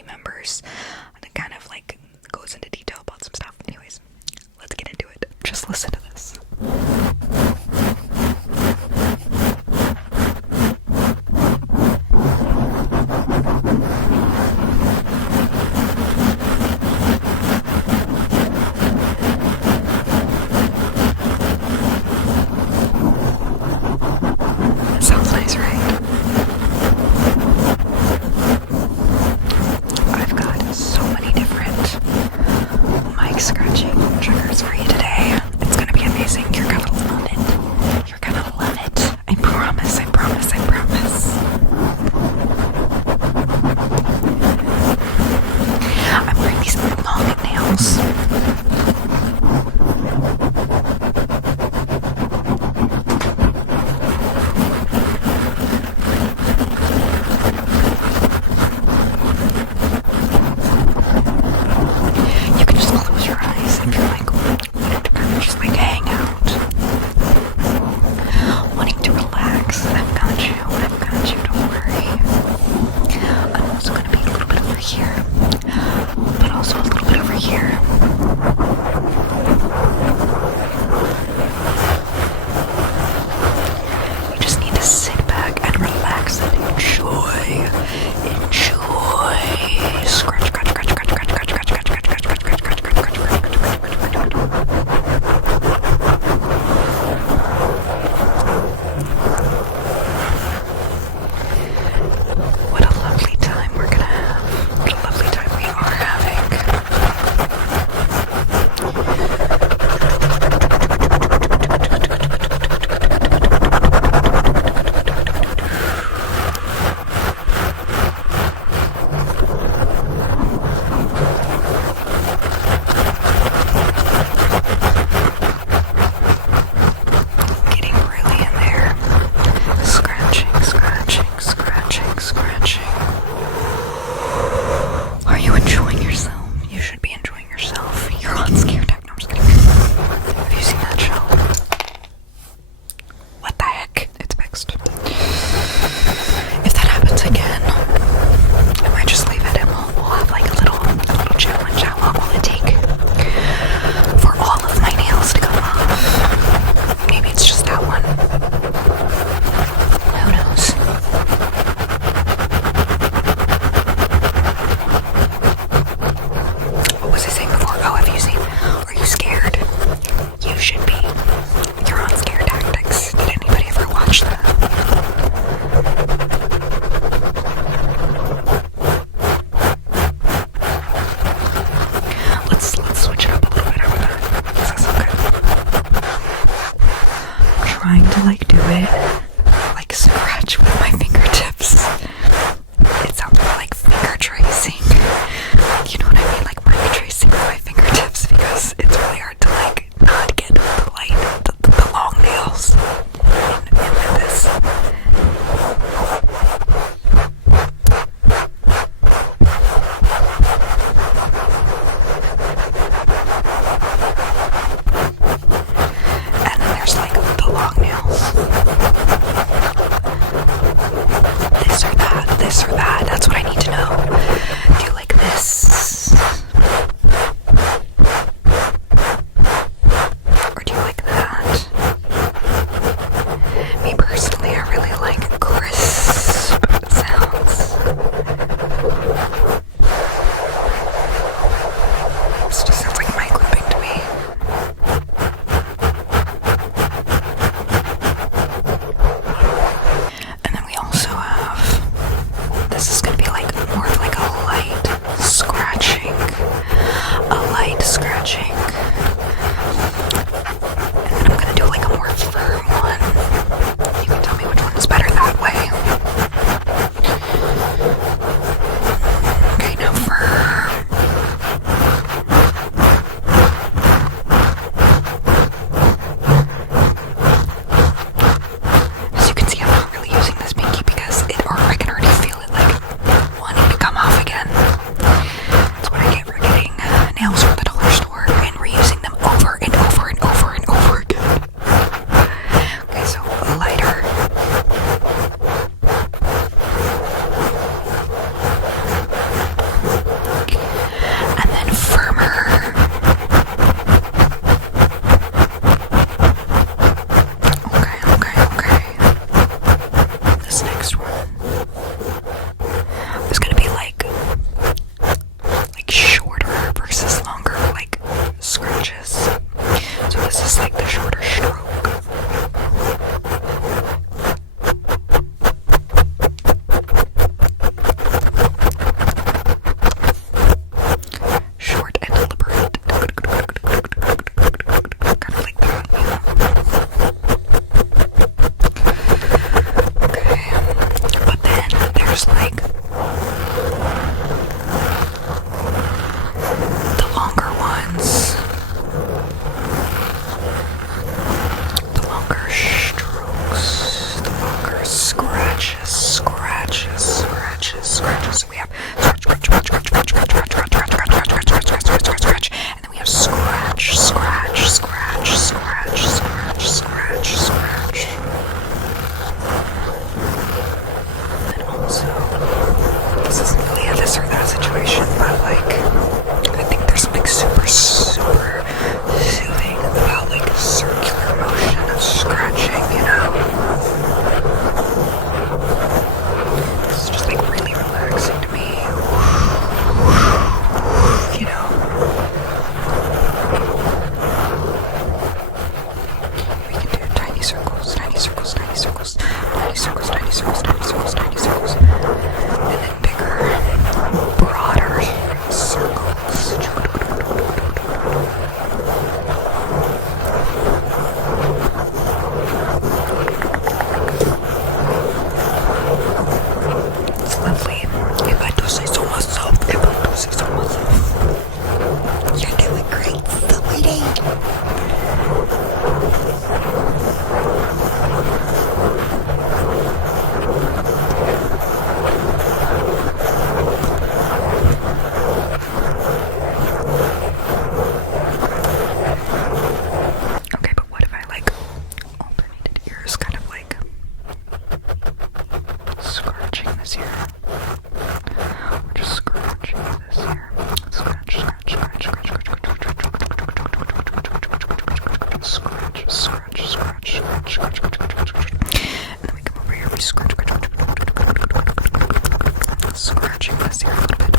remembers and it kind of like goes into detail about some stuff. Anyways, let's get into it. Just listen to this. Sounds nice, right? I've got so many different mic scratching triggers for you today. It's gonna be amazing. You're gonna love it. You're gonna love it. I promise, I promise, I promise. I'm wearing these long nails. You can just close your eyes if you're like wanting to kind of just like hang out, wanting to relax. I've got you, don't worry. I'm also gonna be a little bit over here, but also a little bit over here. You just need to sit back and relax and enjoy. Scratch, scratch, scratch, scratch, scratch, scratch, scratch, scratch, scratch, scratch, scratch, scratch, scratch, scratch, What a lovely time we're gonna have. What a lovely time we are having. Getting really in there. Scratching, scratching, scratching, scratching. Are you enjoying yourself? You should be enjoying yourself. You're on Scare Tech. No, I'm just kidding. Have you seen that show? What the heck? It's fixed. If that happens again, I might just leave it and we'll have like a little challenge. How long will it take for all of my nails to come off? Maybe it's just that one. Who knows? What was I saying before? Oh, have you seen? Are you scared? You should be. You're on Scare Tactics. Did anybody ever watch that? Let's switch it up a little bit over that. Does that sound good? I'm trying to like do it, like scratch with my fingertips. It sounds more like finger tracing. You know what I mean? Like mic tracing with my fingertips because it's really hard to like not get the light, the long nails in this. And then there's like the long nails. This or that. That's what I need to know. Do you like this? Or do you like that? Me personally, I really like crisp sounds. This just sounds like mic looping to me. And then we also have, this is gonna be like more of like a light scratching. is like the shorter stroke. Short and deliberate. Kind of like that, you know? Okay. But then there's like the longer ones. The longer strokes. The longer scratches. So we have scratch. And then we have scratch. And also, this isn't really a this or that situation, but like, I think there's something super soothing about like circular motion of scratching, you know? This is just like really relaxing to me. You know? We can do tiny circles. And then bigger, broader circles. It's lovely. If I do say so myself. You're doing great, sweetie. Okay, but what if I like alternated ears, kind of like scratching this here, or just scratching this here, scratch, and then we come over here, we scratch, scratching this here a little bit,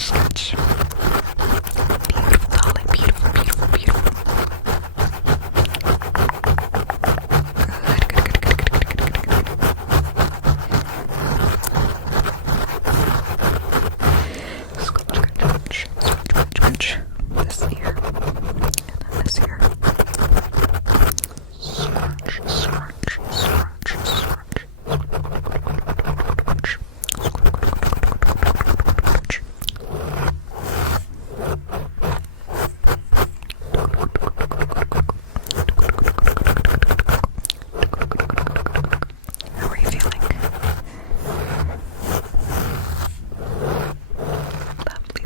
scratch. Beautiful, darling, beautiful. Good. Scratch. This here, and then this here. How are you feeling? Lovely.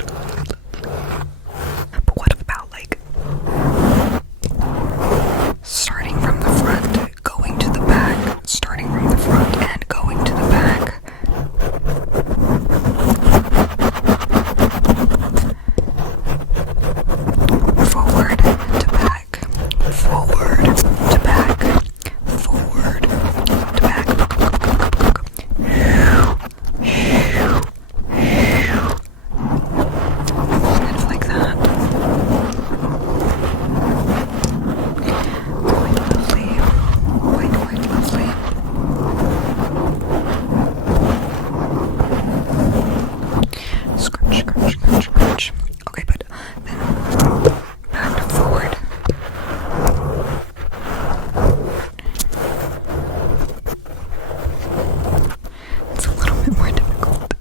But what about like starting from the front, going to the back, starting from the front and going to the back? Forward to back, forward to back, forward to back. Kind of like that. Quite lovely. Quite lovely. Scratch. Okay, but then back to forward. It's a little bit more difficult.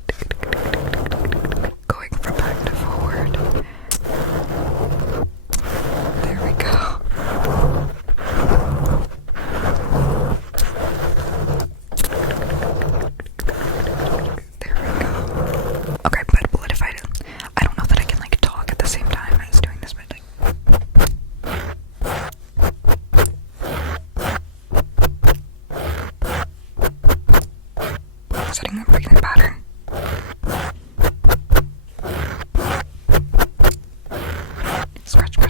Going from back to forward. There we go. Okay, but what if I don't know that I can like talk at the same time as doing this, but like setting a breathing pattern. Scratch.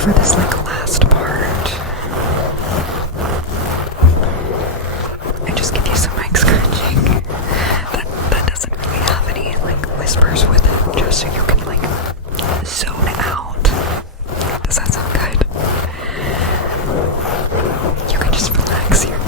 for this like last part and just give you some mic scratching that doesn't really have any like whispers with it, just so you can like zone out. Does that sound good? You can just relax, you're good.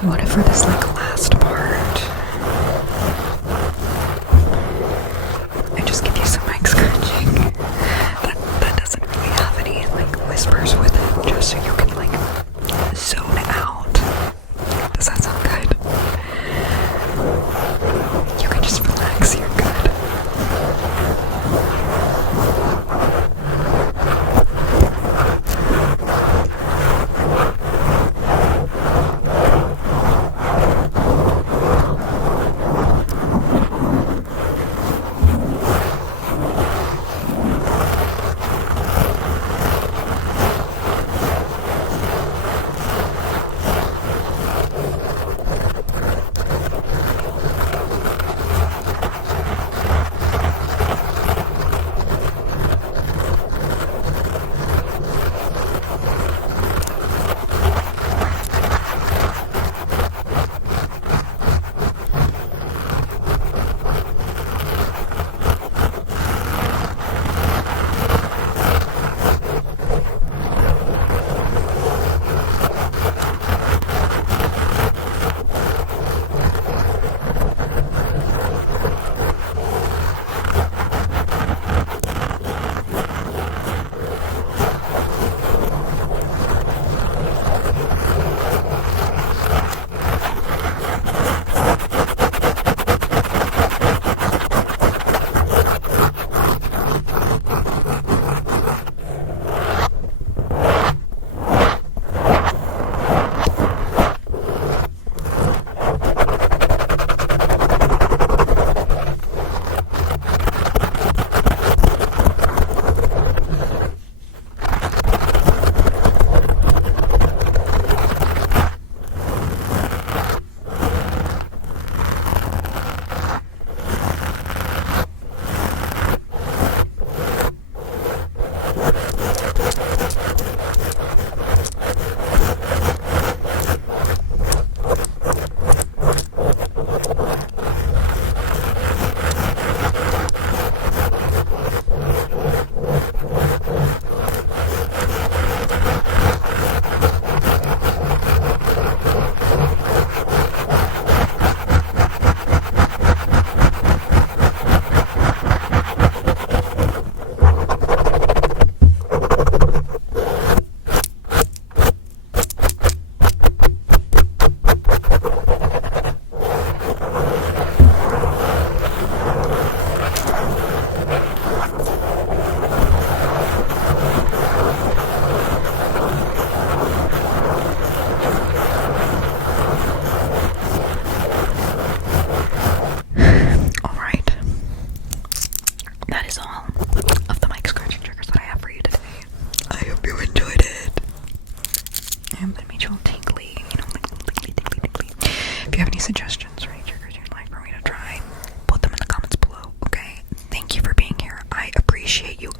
What if for this like last part I just give you some mic scratching that doesn't really have any like whispers with it, just so you can like zone out. Does that sound good? You can just relax, you're good. And that made you all tingly, like tingly. If you have any suggestions or any triggers you'd like for me to try, put them in the comments below, okay? Thank you for being here. I appreciate you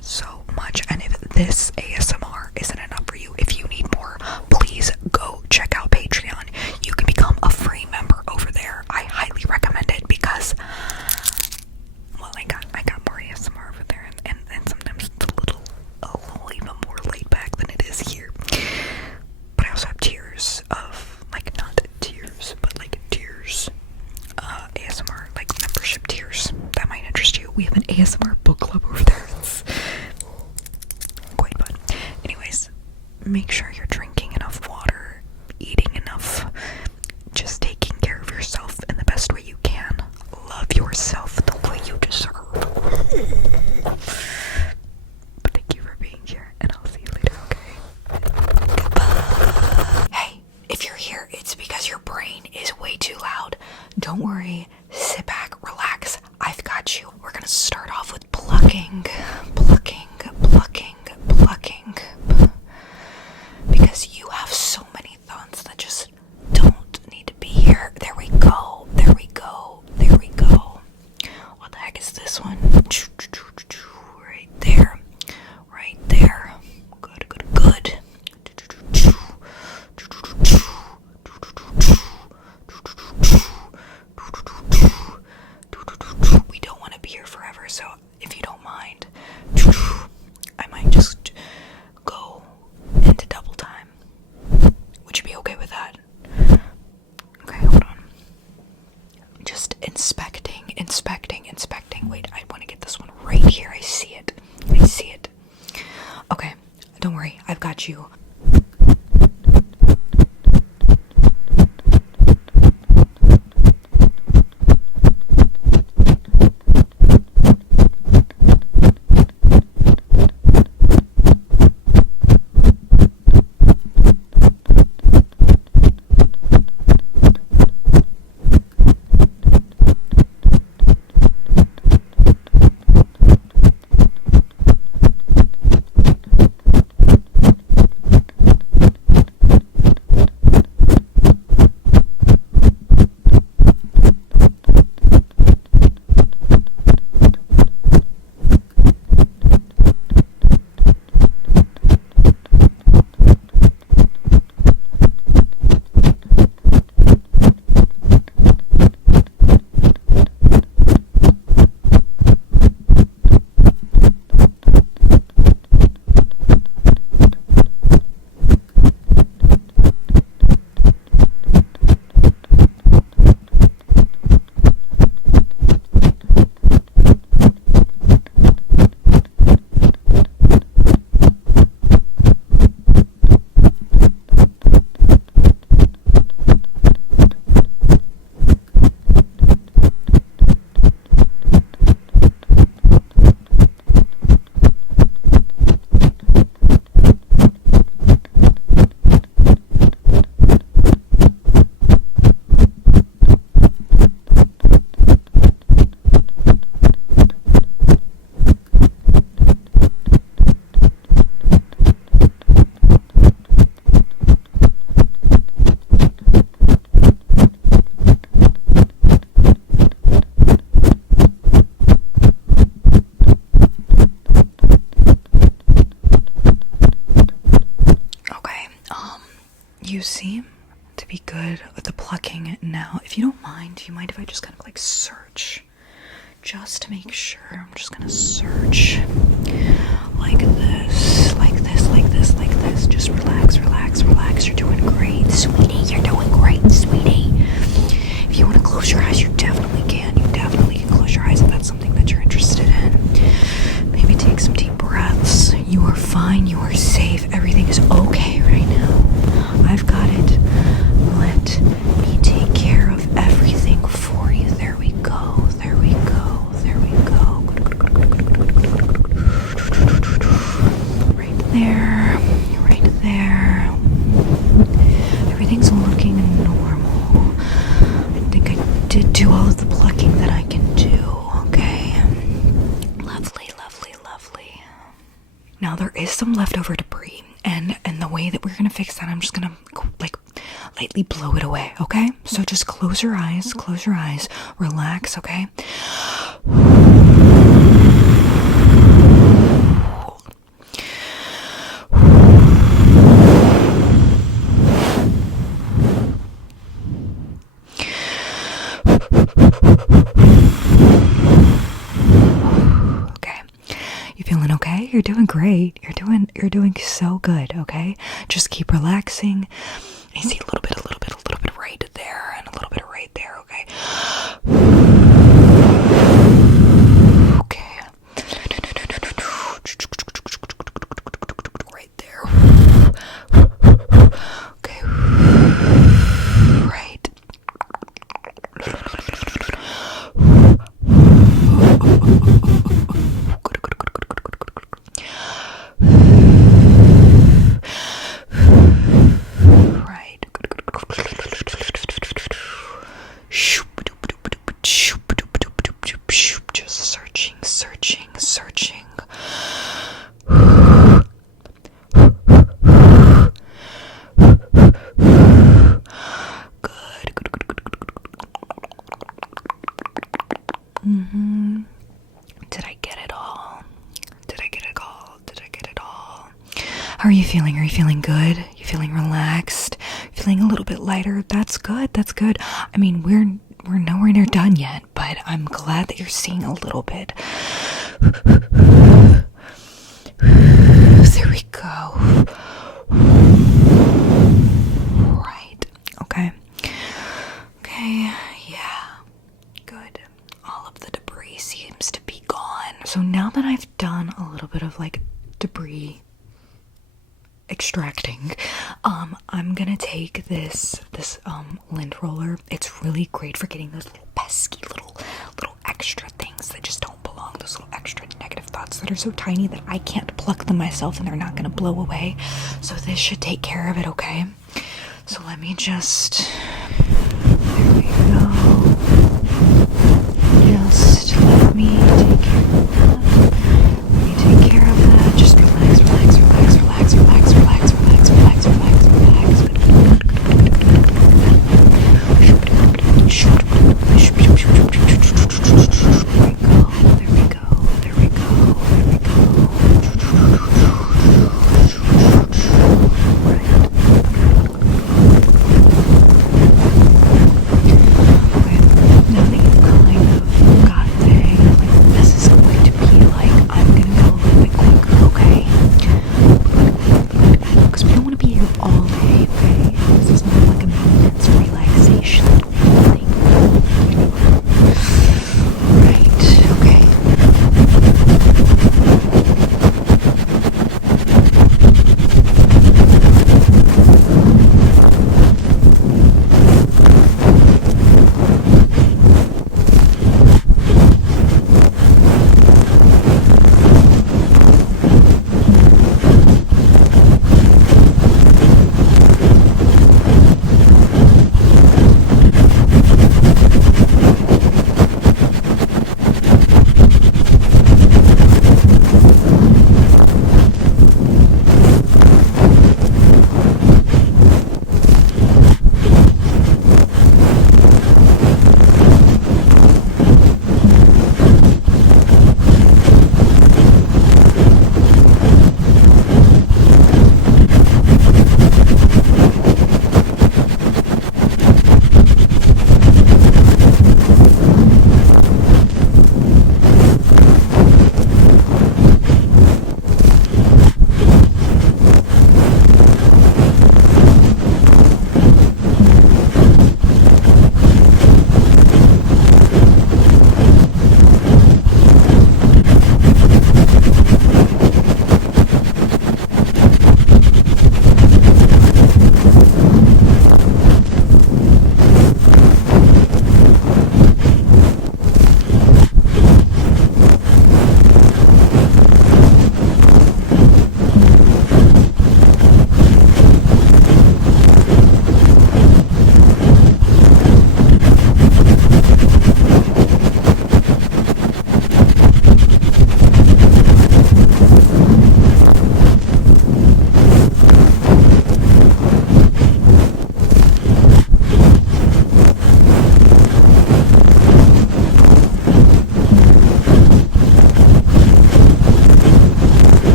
so much. And if this ASMR isn't enough for you, if you need more, please go check out Patreon. You can become a free member over there. I highly recommend it because, well, I got more ASMR over there, and sometimes it's a little even more laid back than it is here. But I also have tiers of, like, not tears, but like tiers, ASMR, like membership tiers that might interest you. We have an ASMR book club over there. It's quite fun. Anyways, make sure you're drinking enough water, eating enough, just taking care of yourself in the best way you can. Love yourself the way you deserve. But thank you for being here, and I'll see you later, okay? Goodbye. Hey, if you're here, it's because your brain is way too loud. Don't worry, sit back, relax, I've got you. We're gonna start off with plucking. Because you have so many thoughts that just don't need to be here. There we go. What the heck is this one? Right there. Good. We don't want to be here forever, so if you don't mind, I might just go into double time. Would you be okay with that? Okay, hold on. Just inspecting. Wait, I want to get this one right here. I see it. Okay, don't worry, I've got you. You seem to be good with the plucking now. If you don't mind, do you mind if I just kind of like search? Just to make sure. I'm just gonna search like this. Just relax. You're doing great, sweetie. If you want to close your eyes, you definitely can. You definitely can close your eyes if that's something that you're interested in. Maybe take some deep breaths. You are fine. You are safe. Everything is okay right now. I've got it. Let me take care of everything for you. There we go. Right there. Everything's looking normal. I think I did do all of the plucking that I can do. Okay. Lovely. Now there is some leftover debris, and the way that we're gonna fix that, I'm just gonna like lightly blow it away, okay? So just close your eyes, relax, okay? Okay. You feeling okay? You're doing great. You're doing so good, okay? Just keep relaxing. I see a little bit right there and a little bit right there, okay? Okay. Right there. Okay. Right. Just searching. Did I get it all? How are you feeling? Are you feeling good? You feeling relaxed? Feeling a little bit lighter? That's good. I mean, we're nowhere near done yet, but I'm glad that you're seeing a little bit. There we go. Right. Okay, yeah. Good. All of the debris seems to be gone. So now that I've done a little bit of like debris extracting, I'm gonna take this lint roller. It's really great for getting those little pesky little extra things that just don't belong, those little extra negative thoughts that are so tiny that I can't pluck them myself and they're not gonna blow away. So this should take care of it, okay? So let me just, there we go. Just let me take care of that. Just relax. There we go. Now that you've kind of got the hang of like this is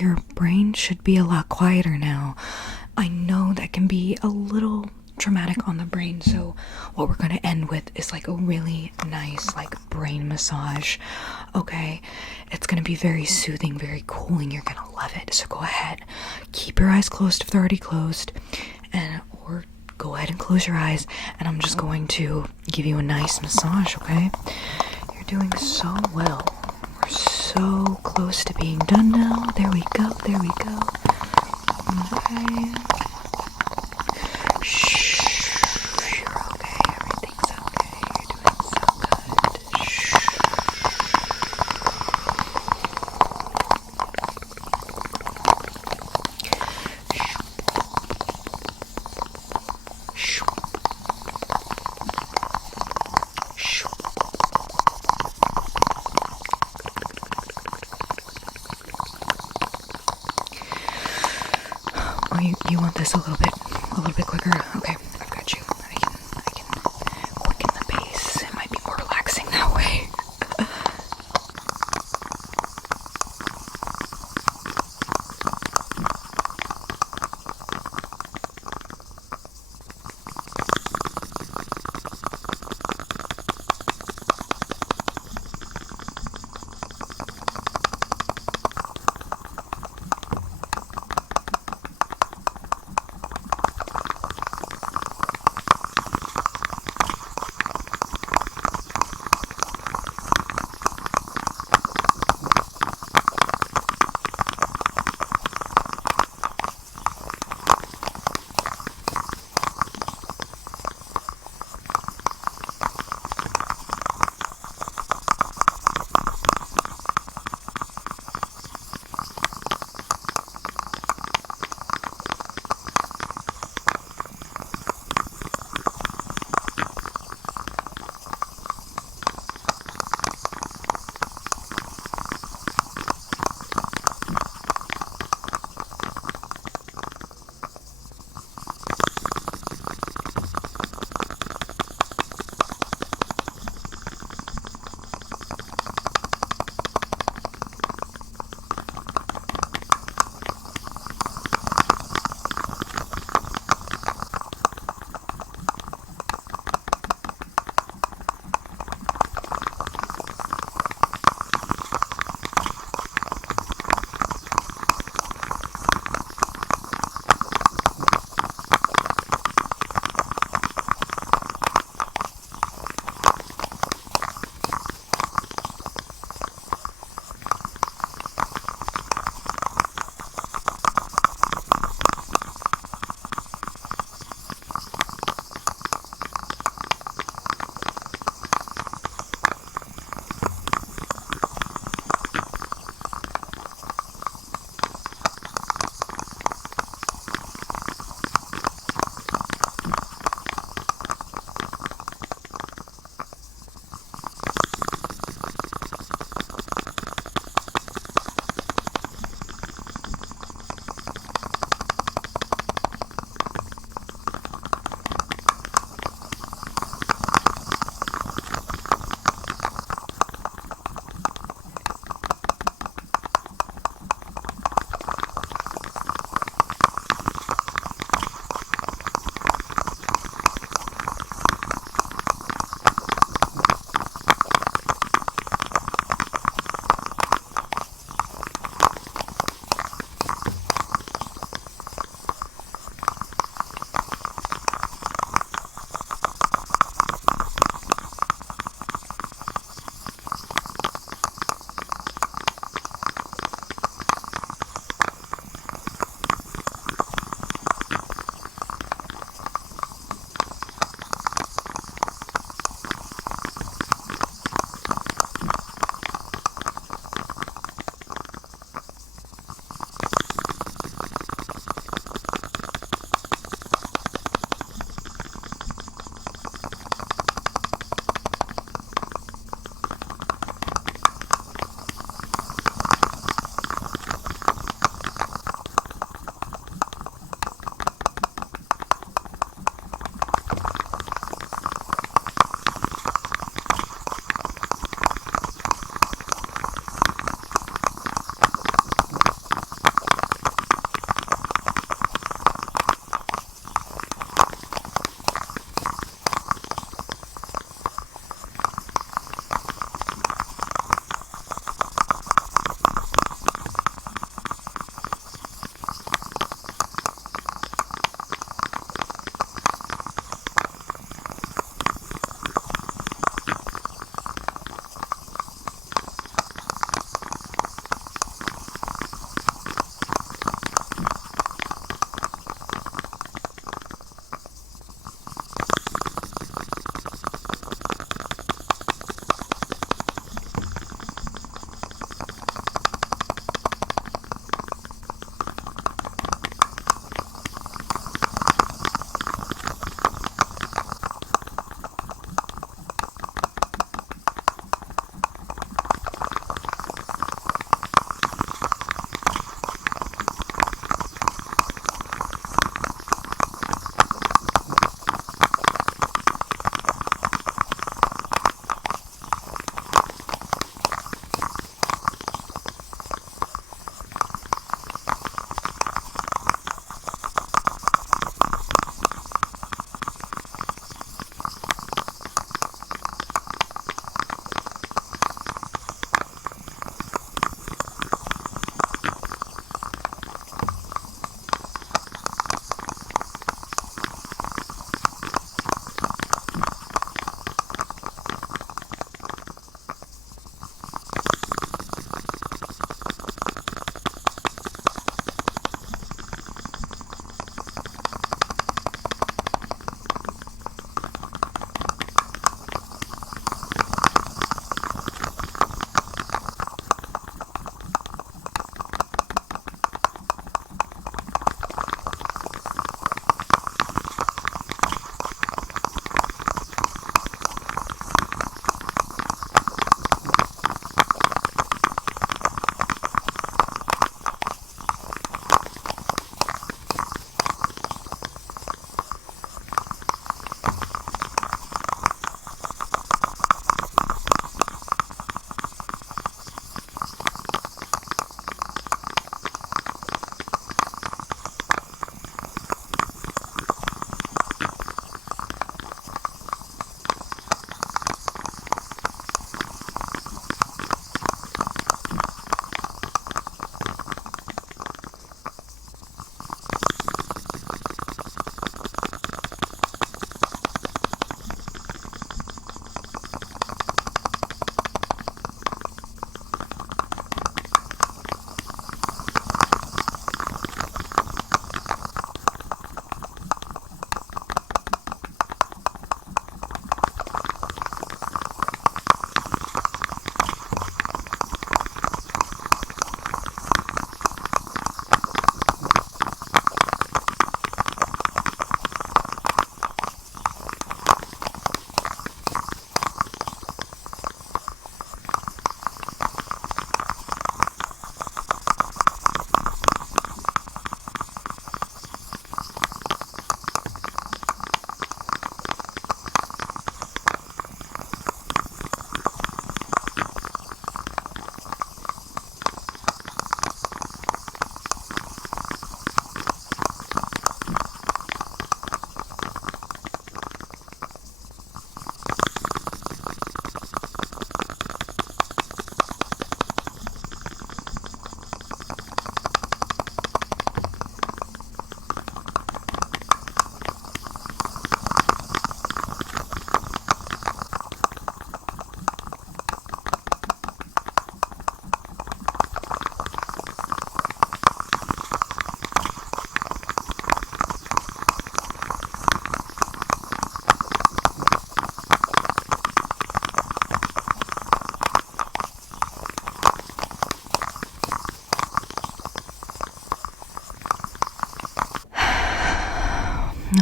your brain should be a lot quieter now. I know that can be a little traumatic on the brain, so what we're gonna end with is like a really nice like brain massage. Okay, it's gonna be very soothing, very cooling. You're gonna love it. So go ahead, keep your eyes closed if they're already closed, and or go ahead and close your eyes, and I'm just going to give you a nice massage. Okay, you're doing so well. We're so close to being done now. There we go, there we go. Okay. Shh, you're okay, everything's okay, you're doing so good. Shh. Oh, you want this a little bit quicker? Okay, I've got you. I can quicken the pace. It might be more relaxing that way.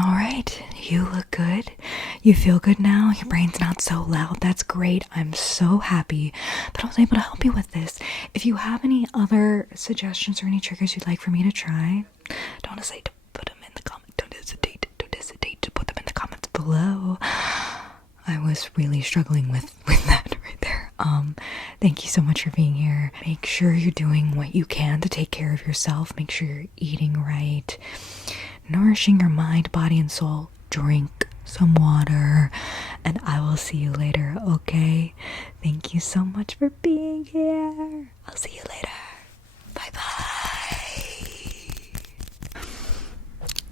All right, you look good. You feel good now. Your brain's not so loud. That's great. I'm so happy that I was able to help you with this. If you have any other suggestions or any triggers you'd like for me to try, don't hesitate to put them in the comments. Don't hesitate to put them in the comments below. I was really struggling with that right there. Thank you so much for being here. Make sure you're doing what you can to take care of yourself. Make sure you're eating right, nourishing your mind, body, and soul. Drink some water, and I will see you later, okay? Thank you so much for being here. I'll see you later. Bye-bye.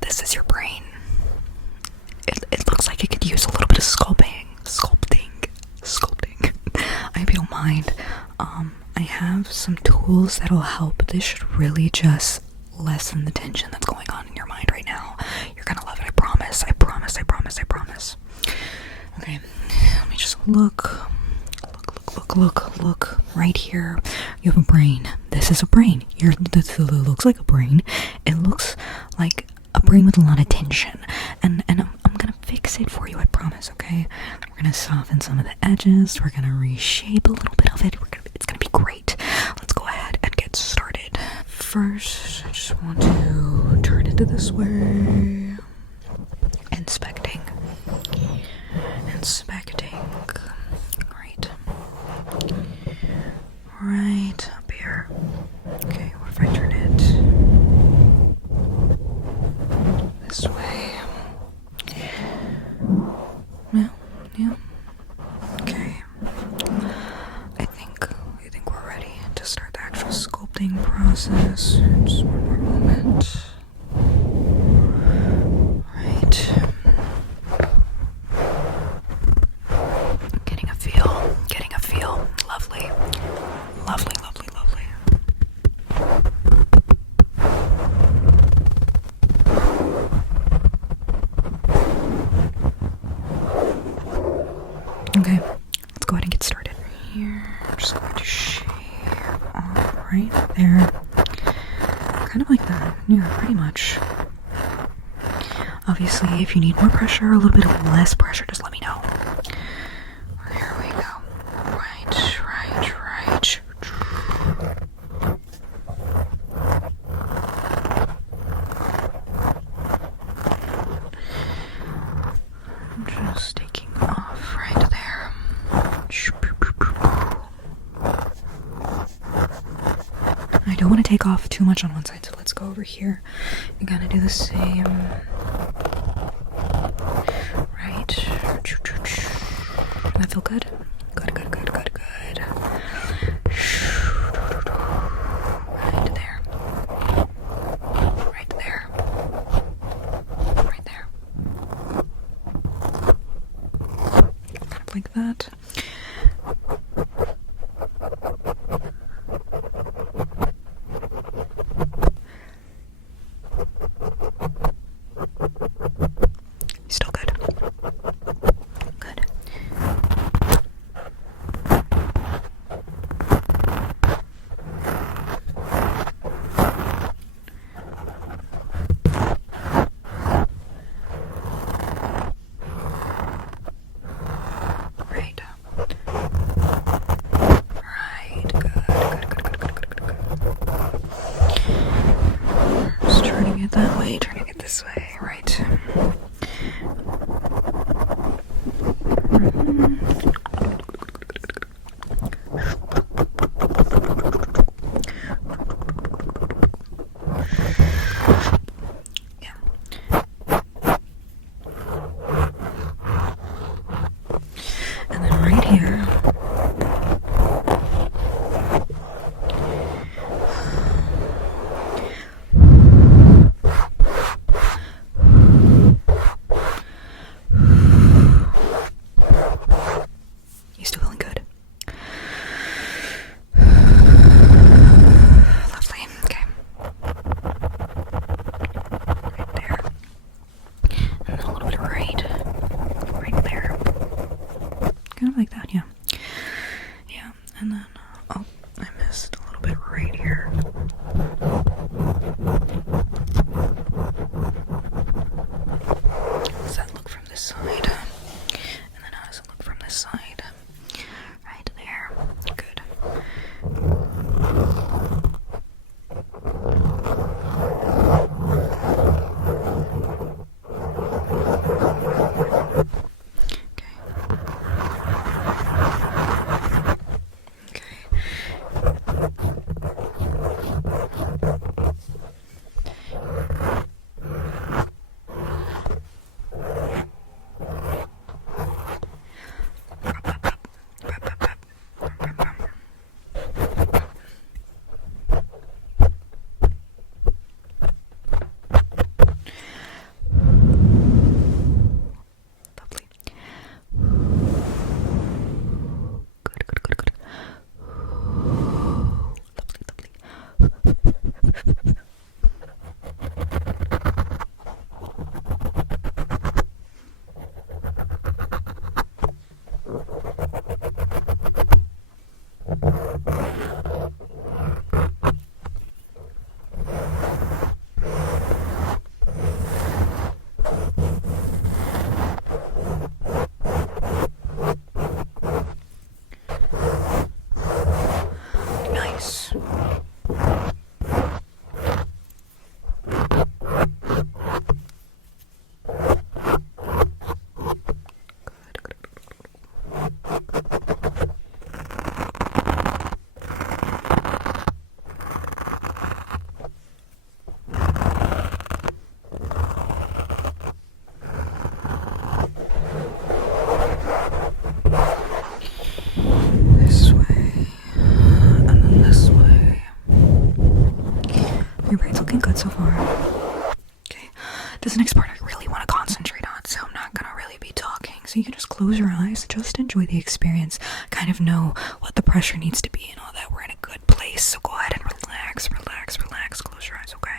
This is your brain. It looks like it could use a little bit of sculpting. I hope you don't mind. I have some tools that'll help. This should really just lessen the tension that's going on in your mind right now. You're gonna love it, I promise. Okay, let me just look right here. You have a brain. This is a brain. This looks like a brain. It looks like a brain with a lot of tension, and I'm gonna fix it for you, I promise. Okay, we're gonna soften some of the edges. We're gonna reshape a little bit of it. It's gonna be great. Let's go ahead and get started. First, I just want to turn it this way. Inspecting. Right up here. Okay, what if I turn it this way? Yeah. Okay. I think we're ready to start the actual sculpting process. Just one more moment. Right. Getting a feel. Lovely. Okay, let's go ahead and get started. Here, I'm just going to shave off right there. Kind of like that. Yeah, pretty much. Obviously, if you need more pressure, a little bit of less pressure, just let me know. There we go. Right. Just taking off right there. I don't want to take off too much on one side, so let's go over here. You gotta do the same. Right. Does that feel good? Good. Right there. Kind of like that. Still good. Good. Right. Good. Just turning it that way, turning it this way. Right. And then right here, Your brain's looking good so far. Okay. This next part I really want to concentrate on, so I'm not gonna really be talking. So you can just close your eyes, just enjoy the experience, kind of know what the pressure needs to be and all that. We're in a good place, so go ahead and relax, relax, relax. Close your eyes, okay?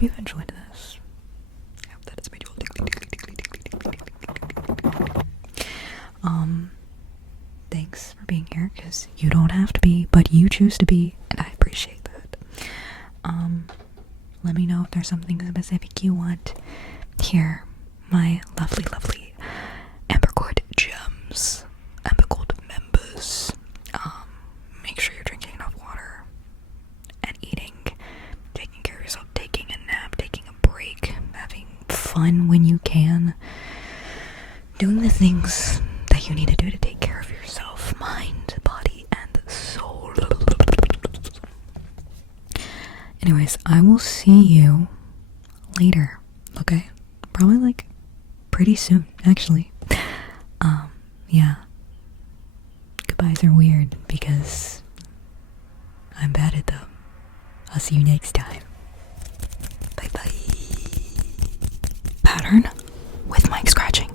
hope you've enjoyed this. I hope that it's made you thanks for being here, because you don't have to be, but you choose to be, and I appreciate that. Let me know if there's something specific you want. Here, my lovely, lovely Amber Gold gems, Amber Gold members. Make sure you're drinking enough water and eating, taking care of yourself, taking a nap, taking a break, having fun when you can, doing the things that you need to do to take care of yourself, mind, body, and soul. Anyways, I will see you later, okay? Probably like pretty soon, actually. Yeah. Goodbyes are weird because I'm bad at them. I'll see you next time. Bye bye. Pattern with mic scratching.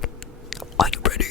Are you ready?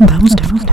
That was different.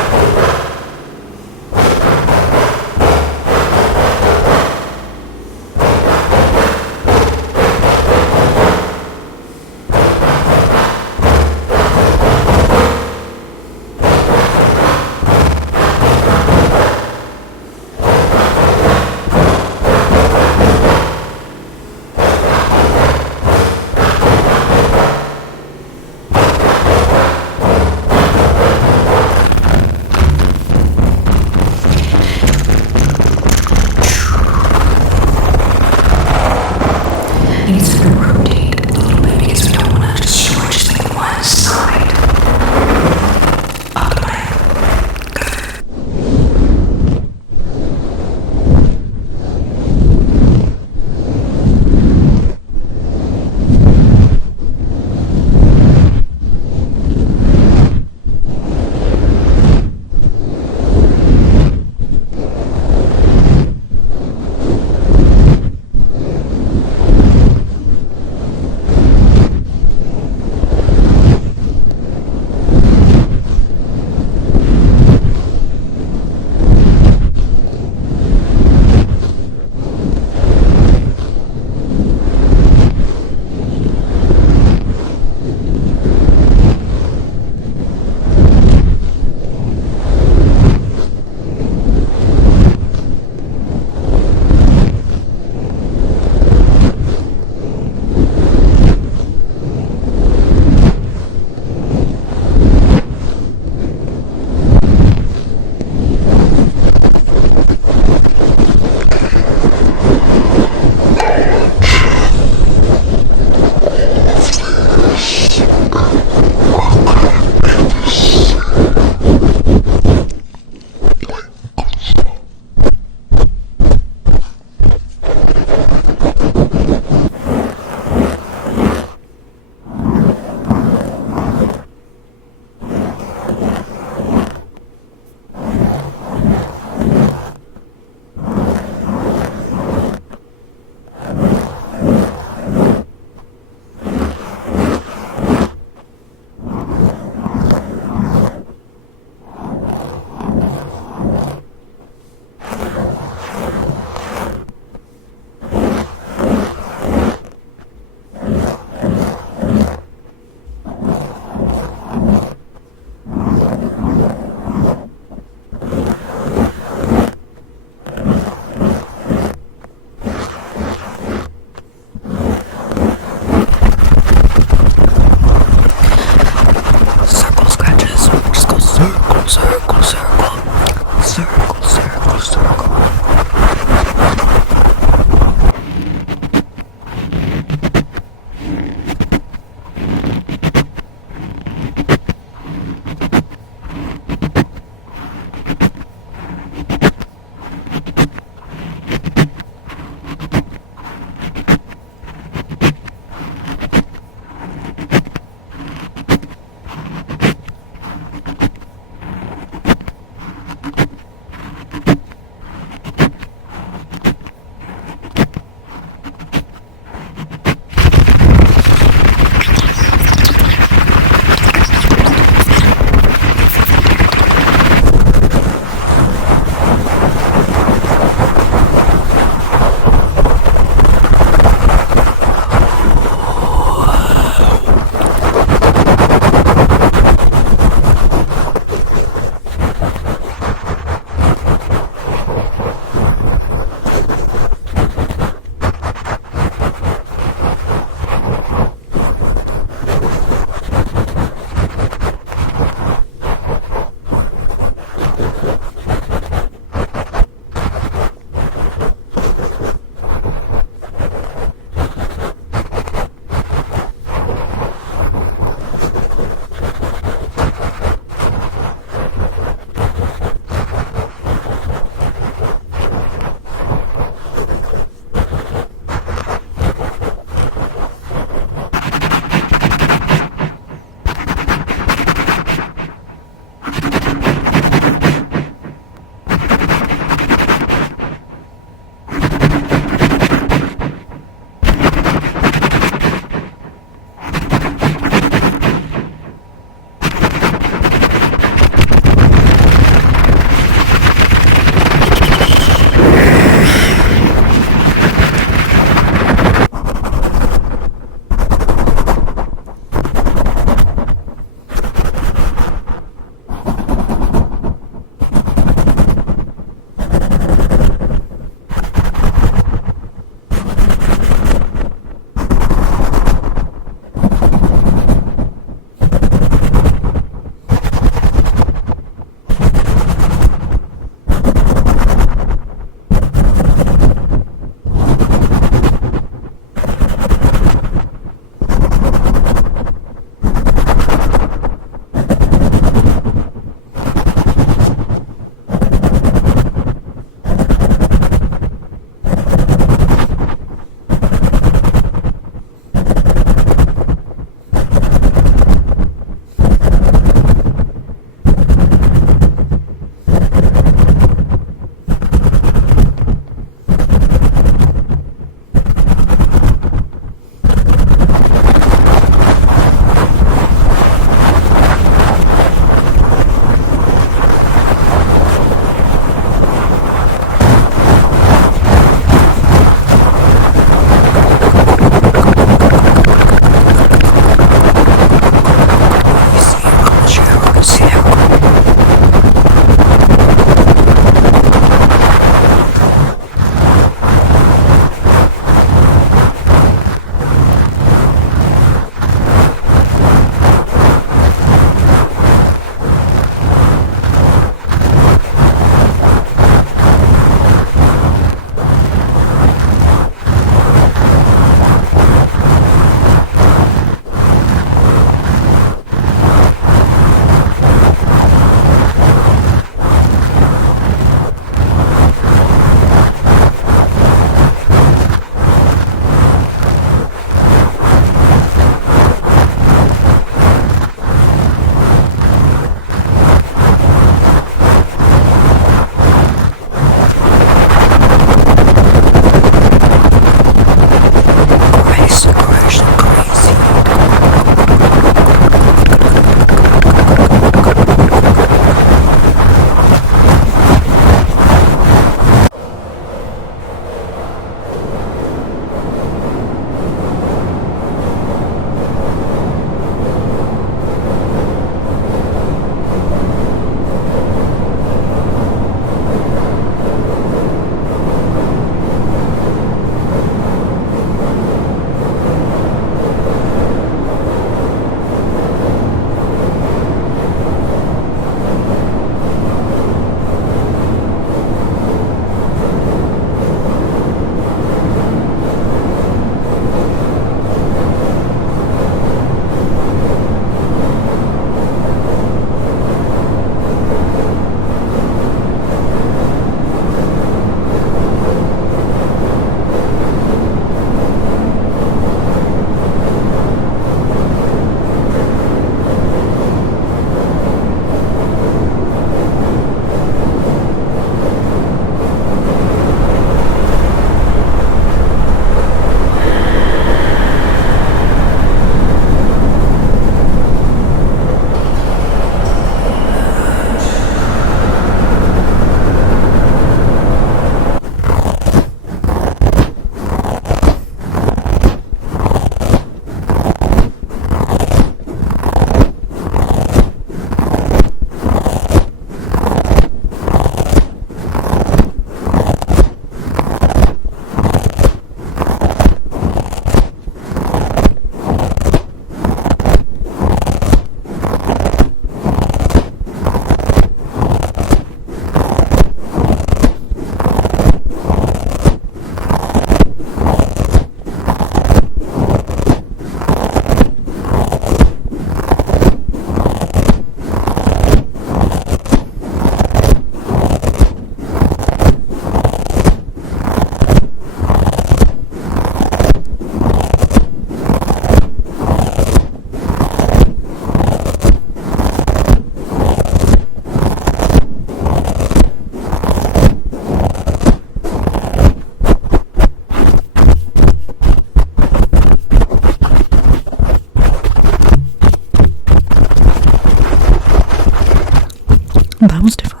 That was different.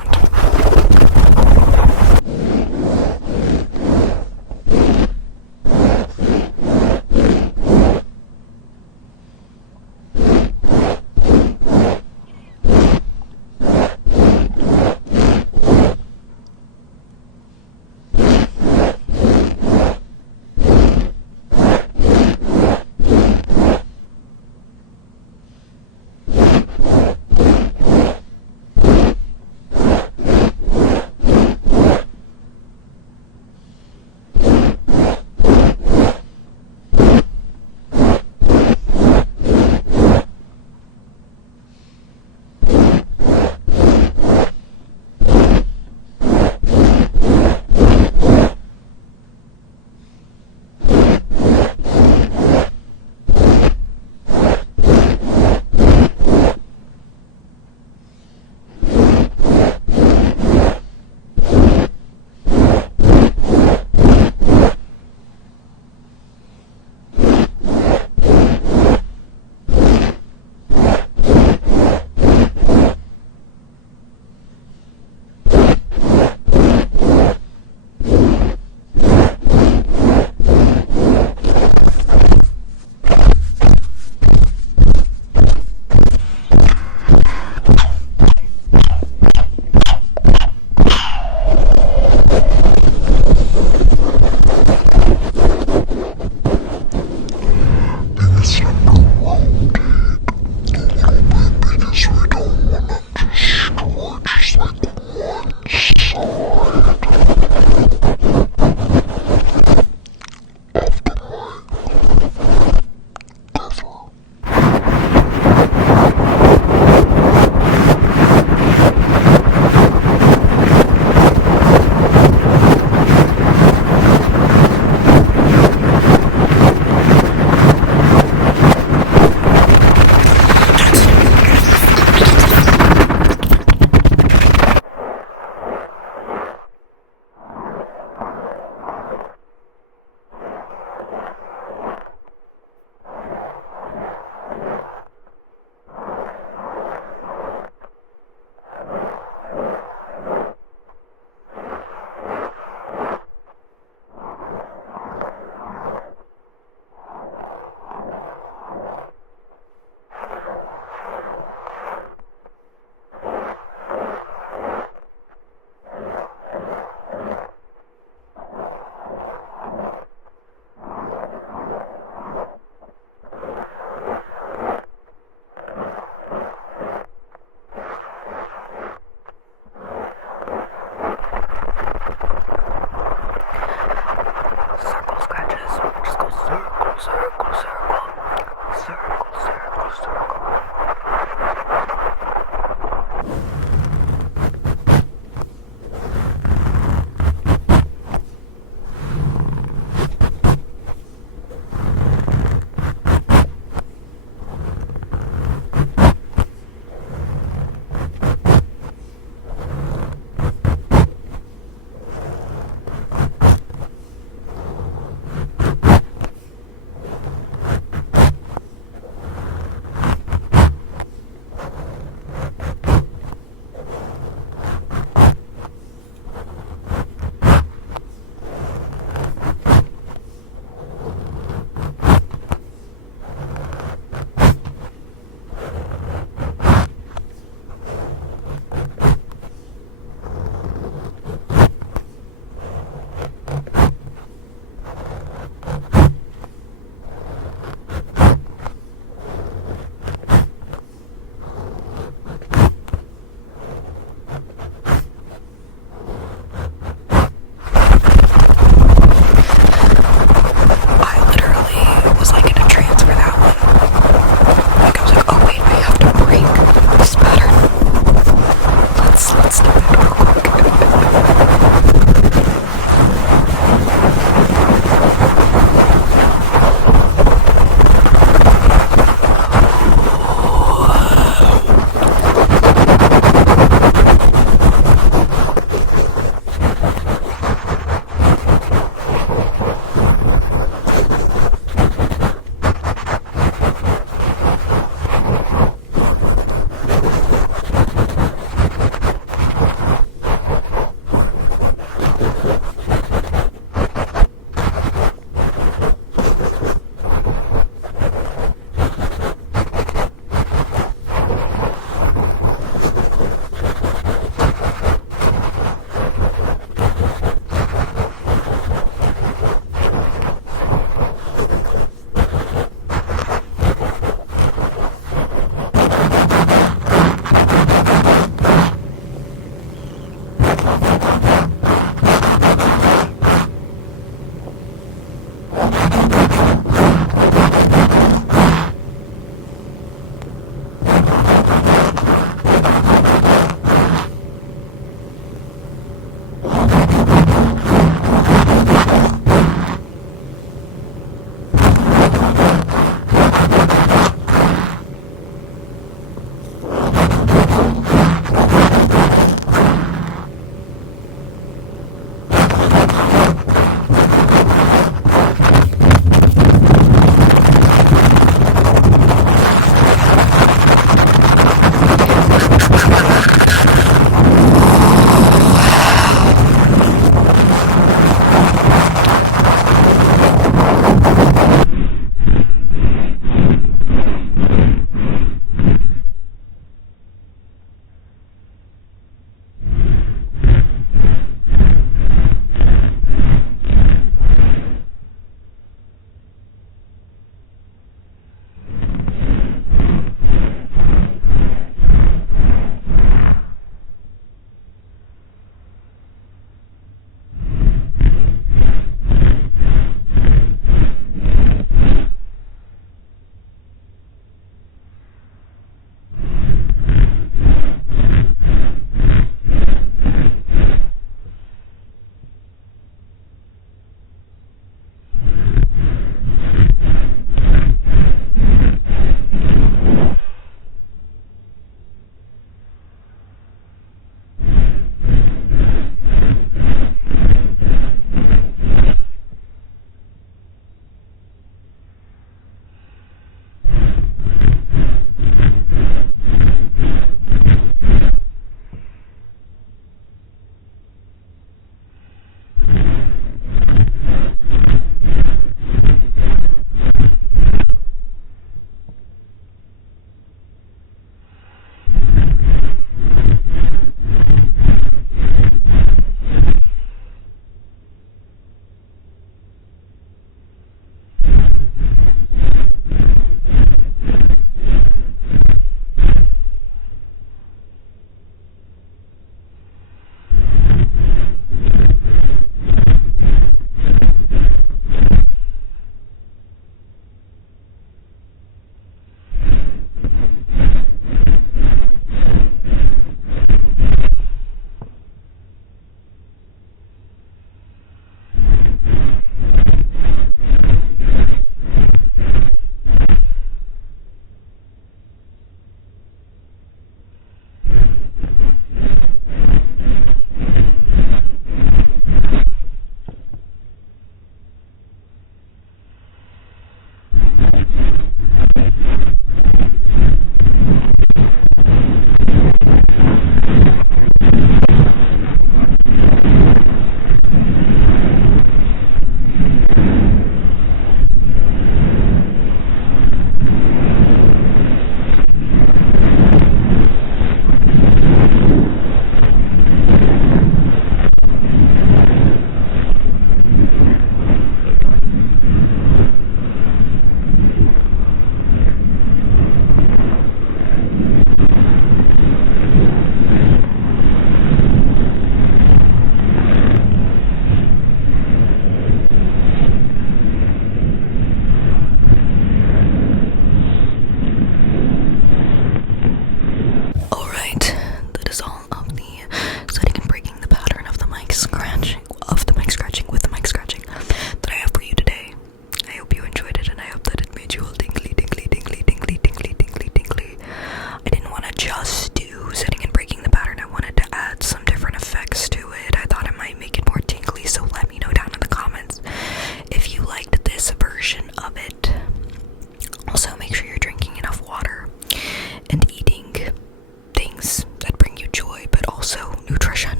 nutrition.